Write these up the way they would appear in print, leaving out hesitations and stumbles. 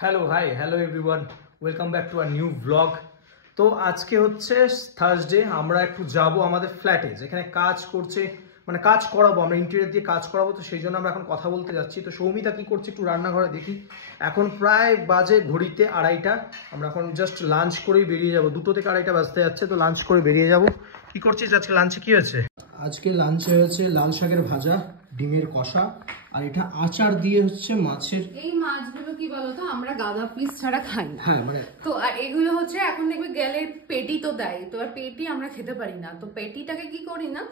Hello everyone, welcome back to our new blog. তো আজকে হচ্ছে থার্সডে, আমরা একটু যাব আমাদের ফ্ল্যাটে, যেখানে কাজ করছে, মানে কাজ করাবো, আমরা ইন্টেরিয়র দিয়ে কাজ করাবো। তো সেই জন্য আমরা এখন কথা বলতে যাচ্ছি। তো সৌমিতা কি করছে একটু রান্নাঘরে দেখি। এখন প্রায় বাজে ঘড়িতে 2:30। আমরা এখন জাস্ট লাঞ্চ করেই বেরিয়ে যাব, 2টো থেকে 2:30 বাজতে যাচ্ছে। তো লাঞ্চ করে বেরিয়ে যাব। কি করছিস আজকে লাঞ্চে? কি হয়েছে আজকে লাঞ্চে? হয়েছে লাল শাকের ভাজা, ডিমের কষা, আর এটা আচার দিয়ে হচ্ছে মাছের। এই মাছগুলো কি বলতো, আমরা গাদা পিস ছাড়া খাই না। হ্যাঁ মানে তো আর এগুলো হচ্ছে এখন দেখবে গেলে পেটি তো দেয়, তো আর পেটি আমরা খেতে পারি না। তো পেটিটাকে কি করি না,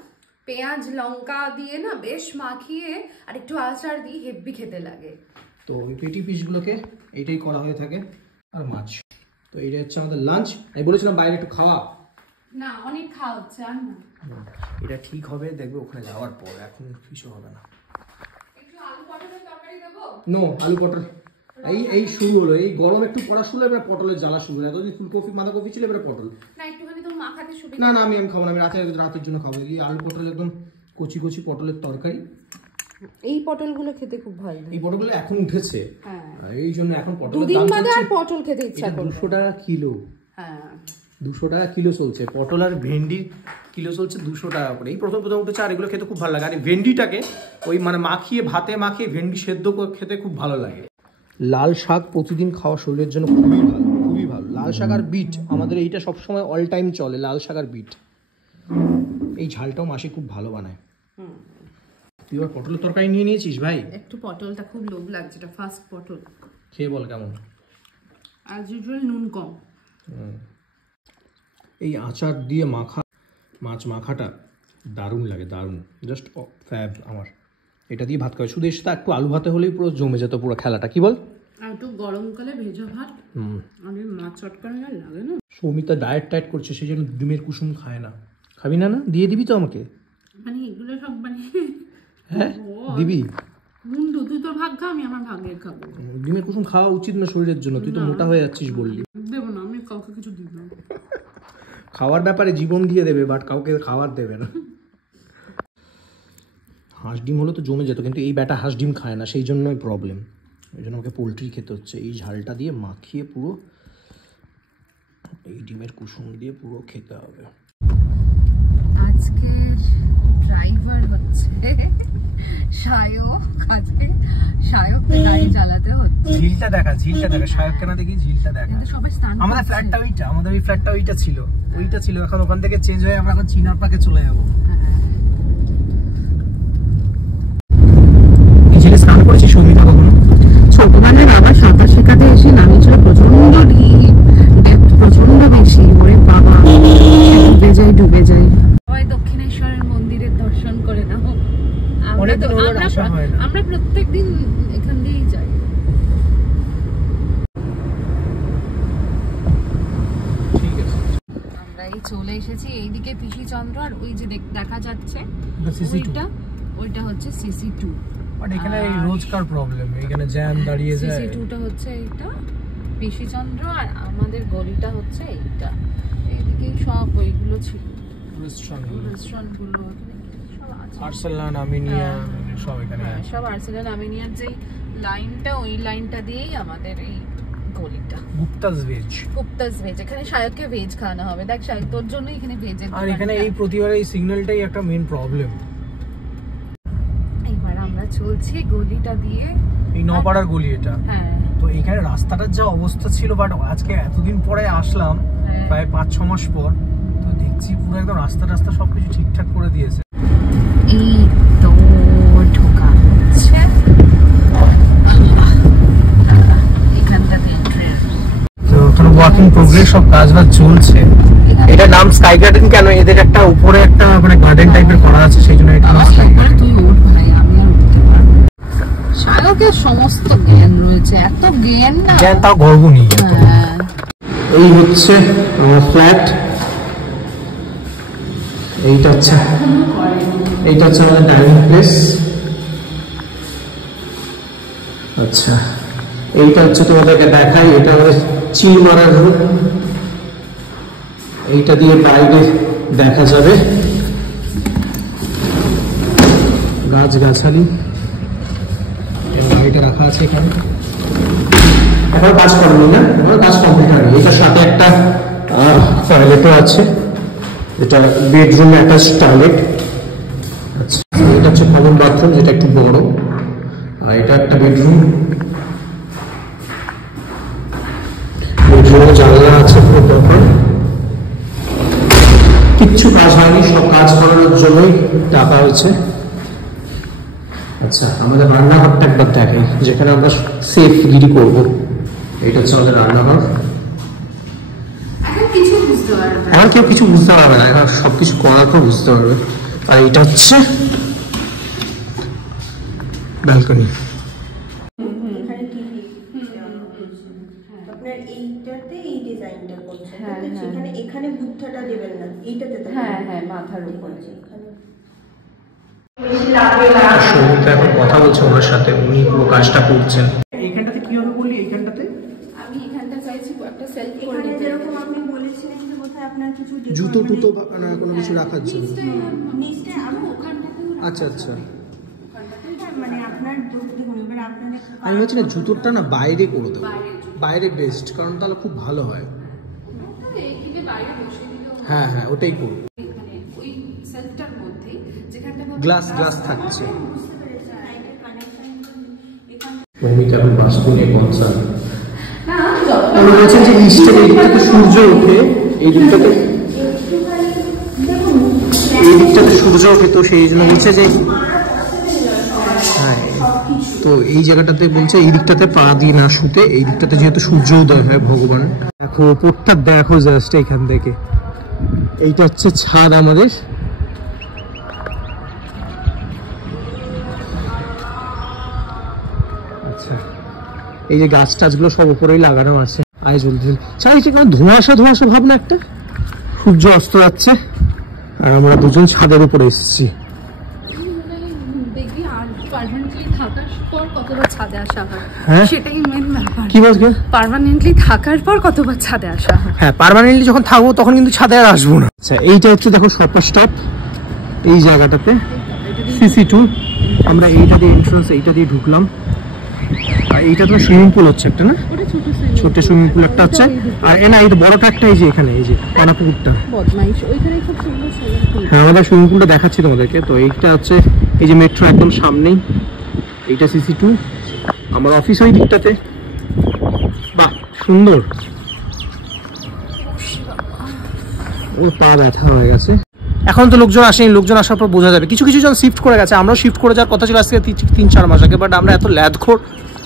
পেঁয়াজ লঙ্কা দিয়ে না বেশ মাখিয়ে আর একটু আচার দিয়ে হেব্বি খেতে লাগে। তো ওই পেটি পিসগুলোকে এইটাই করা হয়ে থাকে, আর মাছ। তো এইটা হচ্ছে আমাদের লাঞ্চ। আমি বলেছিলাম বাইরে একটু খাওয়া, না অনেক খাওয়া হচ্ছে আর না। এটা ঠিক হবে দেখবে ওখানে যাওয়ার পর, এখন কিছু হবে না। একটু আলু পটলের তরকারি দেবো? নো, আলু পটল এই শুরু হলো, এই গরম একটু পড়া শুরু হলো, এবার পটলের জ্বালা শুরু হলো। এতদিন ফুলকপি বাঁধাকপি ছিল, এবার পটল। না একটুখানি তো মাখাতে সুবিধা। না আমি খাবো না, আমি রাতের জন্য খাবো। এই আলু পটল একদম কচি কচি পটলের তরকারি। এই পটলগুলো খেতে খুব ভালো লাগে। এই পটলগুলো এখন উঠেছে, এই জন্য এখন পটল দুদিন বাদে আর পটল খেতে ইচ্ছা করে। 200 টাকা কিলো। হ্যাঁ 200 টাকা কিলো চলছে পটল, আর ভেন্ডি কিলো চলছে 200 টাকা করে। এই প্রথম উঠেছে, আর এগুলো খেতে খুব ভালো লাগে। আর ভেন্ডিটাকে ওই মানে মাখিয়ে ভাতে মাখিয়ে ভেন্ডি সেদ্ধ খেতে খুব ভালো লাগে। লাল শাক প্রতিদিন খাওয়া শরীরের জন্য খুবই ভালো, খুবই ভালো। লাল শাক আর বিট আমাদের এইটা সবসময় অল টাইম চলে, লাল শাক আর বিট। এই ঝালটাও মাসি খুব ভালো বানায়। তুই এবার পটলের তরকারি নিয়ে নিয়েছিস ভাই? একটু পটলটা খুব লোভ লাগছে, এটা ফার্স্ট পটল। খেয়ে বল কেমন। অ্যাজ ইউজুয়াল নুন কম। এই আচার দিয়ে মাছ মাখাটা দারুণ লাগে, দারুণ, জাস্ট ফ্যাব আমার। এটা দিয়ে ভাত খাওয়া শুধু, এসে একটু আলু ভাতে হলেই পুরো জমে যেত পুরো খেলাটা। কি বল? আর একটু গরমকালে ভেজা ভাত আর মাছ চটকানি আর লাগে না। সৌমিতা ডায়েট করছে, সেই জন্য ডিমের কুসুম খায় না। খাবি না? না দিয়ে দিবি তো আমাকে? মানে এগুলো সব মানে হ্যাঁ দিবি। বন্ধু তুই তোর ভাগ খা, আমি আমার ভাগের খাবো। ডিমের কুসুম খাওয়া উচিত না শরীরের জন্য, তুই তো মোটা হয়ে যাচ্ছিস বললি। দেবো না, আমি কাউকে কিছু দিব না। খাওয়ার ব্যাপারে জীবন দিয়ে দেবে, বাট কাউকে খাওয়ার দেবে না। হাঁস ডিম হলে তো জমে যেত, কিন্তু এই ব্যাটা হাঁস ডিম খায় না, সেই জন্যই প্রবলেম। ওই জন্য আমাকে পোলট্রি খেতে হচ্ছে। এই ঝালটা দিয়ে মাখিয়ে পুরো এই ডিমের কুসুম দিয়ে পুরো খেতে হবে। আজকের ড্রাইভার হচ্ছে সায়ক। আজকে সায়ককে গাড়ি চালাতে হচ্ছে। ঝিলটা দেখা সায়ক কেনা দেখি, ঝিলটা দেখা। সবাই স্নান। আমাদের ফ্ল্যাটটা ওইটা, আমাদের ওই ফ্ল্যাটটা ওইটা ছিল। এখন ওখান থেকে চেঞ্জ হয়ে আমরা এখন চিনার পাকে চলে যাবো। স্নান করেছি সৌমিতা কখনো? ছোটবেলায় বাবা সাঁতার শেখাতে এসে নামিয়েছিল, প্রচন্ড ডিপ, ডেপথ প্রচন্ড বেশি। ওরে বাবা, ডুবে যাই। সবাই দক্ষিণেশ্বরের মন্দিরের দর্শন করে নাও। আমরা প্রত্যেকদিন এখান দিয়েই যাই। আমরা এই চলে এসেছি এইদিকে পিসিচন্দ্র, আর ওই যে দেখা যাচ্ছে ওইটা হচ্ছে CC2। এখানে রোজকার প্রবলেম, এখানে জ্যাম দাঁড়িয়ে যায়। CC2টা হচ্ছে এইটা পিসিচন্দ্র, আর আমাদের গলিটা হচ্ছে এইটা। এইদিকে সব ওইগুলো ছিল, রেস্টুরেন্টগুলো সব আছে। আর্সেলান আমিনিয়া সব এখানে, সব আর্সেলান আমিনিয়ার যে লাইনটা, ওই লাইনটা দিয়েই আমাদের এই গলিটা। গুপ্তাস ভেজ। এখানে সায়ককে ভেজ খাওয়ানো হবে। দেখ সায়ক, তোর জন্য এখানে ভেজের। আর এখানে এই প্রতিবারে এই সিগন্যালটাই একটা মেইন প্রবলেম। এইবার আমরা চলছি গলিটা দিয়ে, এই নপাড়ার গলি এটা। হ্যাঁ, তো এখানে রাস্তাটার যা অবস্থা ছিল, বাট আজকে এতদিন পরে আসলাম, প্রায় 5-6 মাস পর, তো দেখছি পুরো একদম রাস্তা সবকিছু ঠিকঠাক করে দিয়েছে। এই তো ঢোকা হচ্ছে এখানটাতে এন্ট্রান্স। তো ওখানে ওয়ার্কিং প্রোগ্রেস, সব কাজবাজ চলছে। এটা নাম স্কাই গার্ডেন কেন? এদের একটা উপরে একটা মানে গার্ডেন টাইপের করা আছে, সেই জন্য এটা স্কাই গার্ডেন। তুই ওঠ ভাই, আমি আর উঠতে পারবো না। শায়কের সমস্ত জ্ঞান রয়েছে, এত জ্ঞান না, জ্ঞান তাও গর্ব নেই। এই হচ্ছে আমার ফ্ল্যাট। এইটা হচ্ছে আমাদের ডাইনিং প্লেস। আচ্ছা, এইটা হচ্ছে তোমাদেরকে দেখাই, এটা আমাদের চিল মারার রুম। এইটা দিয়ে বাইরে দেখা যাবে গাছগাছালি। গাড়িটা রাখা আছে এখানে। এখন কাজ করেনি না, এখন কাজ কমপ্লিট হয়নি। এটার সাথে একটা টয়লেটও আছে, এটা বেডরুম অ্যাটাচ টয়লেট। আচ্ছা, এটা হচ্ছে কমন বাথরুম, যেটা একটু বড়। আর এটা একটা বেডরুম, বেডরুমে জানলা আছে পুরো প্রপার। কিচ্ছু কাজ হয়নি, সব কাজ করানোর জন্যই টাকা হয়েছে। আচ্ছা, আমাদের রান্নাঘরটা একবার দেখাই, যেখানে আমরা সেফ গিরি করবো। এটা হচ্ছে আমাদের রান্নাঘর। এখন কেউ কিছু বুঝতে পারবে না, এখন সবকিছু করার পর বুঝতে পারবে। আর এটা হচ্ছে ব্যালকনি। আপনার এইটাতে এই ডিজাইনটা করছেন, সেখানে এখানে বুদ্ধাটা দেবেন না, এইটাতে দেবেন। হ্যাঁ হ্যাঁ, মাথার উপরে এখানে। সৌমিতা এখন কথা বলছে ওনার সাথে, উনি পুরো কাজটা করছেন। এইখানটাতে কি হবে বললি? এইখানটাতে আমি এখানটা চাইছি একটা সেলফ করে এখানে দিতে। যেরকম আপনি বলেছিলেন যে কোথায় আপনার কিছু জুতো টুতো না কোনো কিছু রাখার জন্য। নিচে আমি ওখানটাতেও আচ্ছা আচ্ছা, মানে আপনার দেখুন, এবার আপনার আমি বলছি না জুতোটা না বাইরে করে দেবো, বাইরে বেস্ট, কারণ তাহলে খুব ভালো হয়। এইদিকে বাইরে বসে দিলেও হ্যাঁ হ্যাঁ, ওটাই করবো। মানে ওই সেলফটার মধ্যে যেখানটা গ্লাস গ্লাস থাকছে। বুঝতে পেরেছি লাইটের কানেকশন এখানে। সৌমিতা এখন বাস্তু নিয়ে কনসার্ন। না উনি বলছেন যে ইস্টের এই দিকটাতে সূর্য ওঠে, এই দিকটাতে এই দিকটাতে সূর্য ওঠে, তো সেই জন্য বলছে যে হ্যাঁ, তো এই জায়গাটাতে বলছে এই দিকটাতে পা দিয়ে না শুতে, এই দিকটাতে যেহেতু সূর্য উদয় হয় ভগবান। দেখো উপরটা দেখো জাস্ট এইখান থেকে। এইটা হচ্ছে ছাদ আমাদের। আচ্ছা, এই যে গাছ টাছগুলো সব উপরেই লাগানো আছে। আয় জলদি ছাড়া এই ধোঁয়াশা ধোঁয়াশা ভাব না একটা। সূর্য অস্ত যাচ্ছে আর আমরা দুজন ছাদের উপরে এসেছি। দেখবি আর পার্মানেন্টলি থাকার পর কতবার ছাদে আসা হয়, হ্যাঁ সেটাই মেন ব্যাপার। কি বলছো? পার্মানেন্টলি থাকার পর কতবার ছাদে আসা হয়। হ্যাঁ, পার্মানেন্টলি যখন থাকবো তখন কিন্তু ছাদে আর আসবো না। আচ্ছা, এইটা হচ্ছে দেখো শপার স্টপ, এই জায়গাটাতে CC2। আমরা এইটা দিয়ে এন্ট্রান্স, এইটা দিয়ে ঢুকলাম। আর এইটা তো সুইমিং পুল হচ্ছে একটা না, ছোট সুইমিং পুল একটা হচ্ছে। আর না, এই বড়টা একটা, এই যে এখানে এই যে পানাপুকুরটা, বদমাইশ ওইখানে খুব সুন্দর সুইমিং পুল। হ্যাঁ আমাদের সুইমিং পুলটা দেখাচ্ছি তোমাদেরকে। তো এইটা হচ্ছে এই যে মেট্রো একদম সামনেই, এইটা CC2। আমার অফিস ওই দিকটাতে। বাহ সুন্দর। ও পা ব্যথা হয়ে গেছে। এখন তো লোকজন আসেনি, লোকজন আসার পর বোঝা যাবে। কিছু কিছু জন শিফট করে গেছে, আমরাও শিফট করে যাওয়ার কথা ছিল আজকে 3-4 মাস আগে, বাট আমরা এত ল্যাদখোর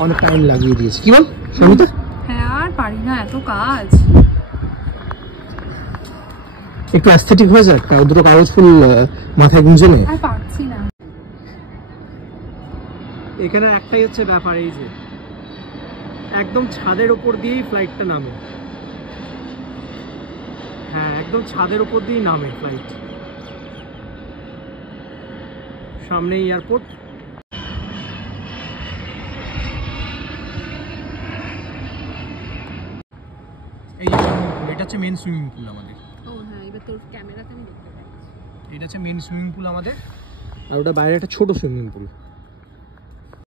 অনেক টাইম লাগিয়ে দিয়েছি। কি বল সমিতা? হ্যাঁ, আর পারি না এত কাজ। একটু অ্যাস্থেটিক হয়ে যাক, দুটো কাগজ ফুল মাথায় গুঁজে নে। আর পারছি না। এখানে একটাই হচ্ছে ব্যাপার, এই যে একদম ছাদের উপর দিয়েই ফ্লাইটটা নামে। হ্যাঁ, একদম ছাদের উপর দিয়েই নামে ফ্লাইট। সামনে এয়ারপোর্ট। এই যে এটা হচ্ছে মেন সুইমিং পুল আমাদের। ও হ্যাঁ, এবার তোর ক্যামেরাতে আমি দেখতে পাচ্ছি। এটা হচ্ছে মেন সুইমিং পুল আমাদের, আর ওটা বাইরে একটা ছোট সুইমিং পুল।